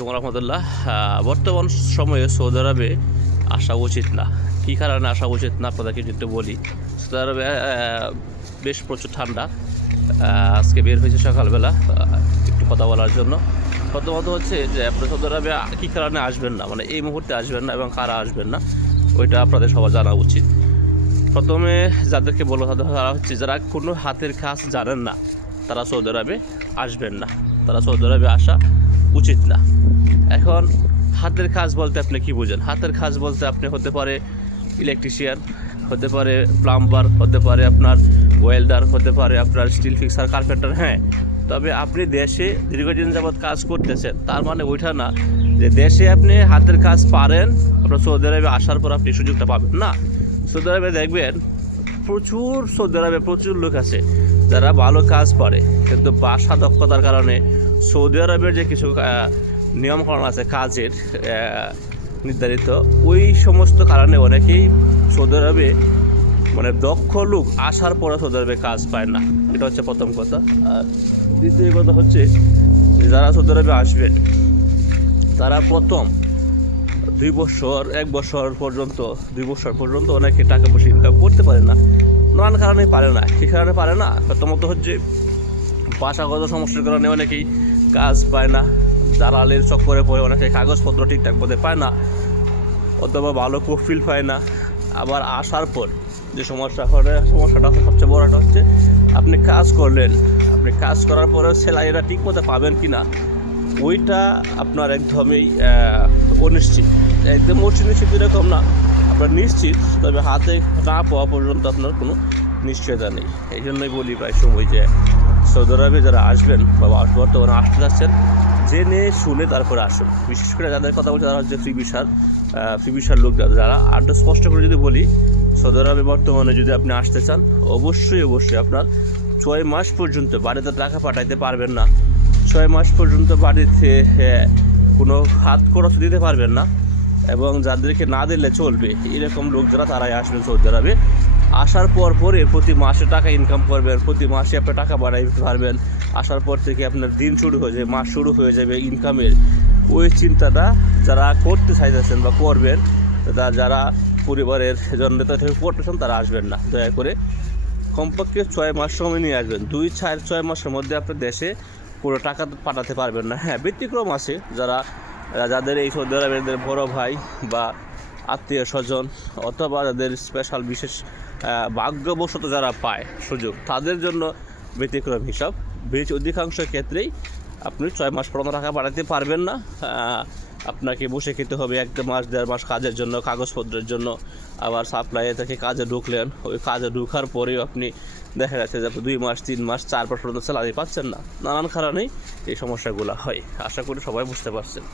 রহমতুল্লাহ। বর্তমান সময়ে সৌদি আরবে আসা উচিত না। কী কারণে আসা উচিত না আপনাদেরকে একটু বলি। সৌদি আরবে বেশ প্রচুর ঠান্ডা। আজকে বের হয়েছে সকালবেলা একটু কথা বলার জন্য। প্রথমত হচ্ছে যে আপনি সৌদি আরবে কী কারণে আসবেন না, মানে এই মুহূর্তে আসবেন না এবং কারা আসবেন না ওইটা আপনাদের সবার জানা উচিত। প্রথমে যাদেরকে বলবো তারা হচ্ছে যারা কোনো হাতের কাজ জানেন না, তারা সৌদি আরবে আসবেন না, তারা সৌদি আরবে আসা উচিত না। এখন হাতের কাজ বলতে আপনি কি বুঝেন? হাতের কাজ বলতে আপনি হতে পারে ইলেকট্রিশিয়ান, হতে পারে প্লাম্বার, হতে পারে আপনার ওয়েল্ডার, হতে পারে আপনার স্টিল ফিক্সার, কার্পেন্টার। হ্যাঁ, তবে আপনি দেশে দীর্ঘদিন যাবৎ কাজ করতেছেন তার মানে ওইটা না যে দেশে আপনি হাতের কাজ পারেন আপনার সৌদি আরবে আসার পর আপনি সুযোগটা পাবেন না। সৌদি আরবে দেখবেন সৌদি আরবে প্রচুর লোক আছে যারা ভালো কাজ পারে, কিন্তু ভাষা দক্ষতার কারণে সৌদি আরবের যে কিছু নিয়মকানুন আছে কাজের নির্ধারিত, ওই সমস্ত কারণে অনেকেই সৌদি আরবে মানে দক্ষ লোক আসার পরে সৌদি আরবে কাজ পায় না। এটা হচ্ছে প্রথম কথা। আর দ্বিতীয় কথা হচ্ছে যারা সৌদি আরবে আসবেন তারা প্রথম 2 বছর 1 বছর পর্যন্ত 2 বছর পর্যন্ত অনেকে টাকা পয়সা ইনকাম করতে পারে না, নানান কারণে পারে না। কী কারণে পারে না? প্রথমত হচ্ছে ভাষাগত সমস্যার কারণে অনেকেই কাজ পায় না, দালালের চক্করে পড়ে অনেকে কাগজপত্র ঠিকঠাক মতো পায় না, অথবা ভালো প্রোফাইল পায় না। আবার আসার পর যে সমস্যাটা সবচেয়ে বড়টা হচ্ছে আপনি কাজ করলেন, আপনি কাজ করার পরেও স্যালারিটা ঠিক মতো পাবেন কি না ওইটা আপনার একদমই অনিশ্চিত। একদম নিশ্চিত এরকম না, আপনার নিশ্চিত, তবে হাতে না পাওয়া পর্যন্ত আপনার কোনো নিশ্চয়তা নেই। এই জন্যই বলি প্রায় সময় যে সৌদি আরবে যারা আসবেন বা বর্তমানে আসতে যাচ্ছেন জেনে শুনে তারপরে আসুন। বিশেষ করে যাদের কথা বলছে তারা হচ্ছে ফ্রি ভিসার লোক যারা। আর স্পষ্ট করে যদি বলি, সৌদি আরবে বর্তমানে যদি আপনি আসতে চান অবশ্যই আপনার 6 মাস পর্যন্ত বাড়িতে টাকা পাঠাইতে পারবেন না, 6 মাস পর্যন্ত বাড়িতে কোনো হাত খরচ দিতে পারবেন না, এবং যাদেরকে না দিলে চলবে এরকম লোক যারা তারাই আসবেন সৌদি আরবে। আসার পরে প্রতি মাসে টাকা ইনকাম করবেন, প্রতি মাসে আপনি টাকা বাড়াইতে পারবেন। আসার পর থেকে আপনার দিন শুরু হয়ে যাবে, মাস শুরু হয়ে যাবে ইনকামের। ওই চিন্তাটা যারা করতে চাইতেছেন বা করবেন, যারা পরিবারের জন্য করতেছেন তারা আসবেন না। দয়া করে কমপক্ষে 6 মাস সময় নিয়ে আসবেন। 2-4-6 মাসের মধ্যে আপনার দেশে পুরো টাকা পাঠাতে পারবেন না। হ্যাঁ, ব্যতিক্রম আছে যাদের এই সৌদি আরবের বড় ভাই বা আত্মীয় স্বজন অথবা যাদের স্পেশাল বিশেষ ভাগ্যবশত যারা পায় সুযোগ, তাদের জন্য ব্যতিক্রম হিসাব। অধিকাংশ ক্ষেত্রেই আপনি 6 মাস পর্যন্ত টাকা পাঠাতে পারবেন না। আপনাকে বসে খেতে হবে 1 মাস 1.5 মাস কাজের জন্য, কাগজপত্রের জন্য। আবার সাপ্লাইয়ে থেকে কাজে ঢুকলেন, ওই কাজে ঢুকার পরেও আপনি দেখা যাচ্ছে যে আপনি 2 মাস 3 মাস 4 মাস পর্যন্ত স্যালারি পাচ্ছেন না। নানান কারণেই এই সমস্যাগুলো হয়। আশা করি সবাই বুঝতে পারছেন।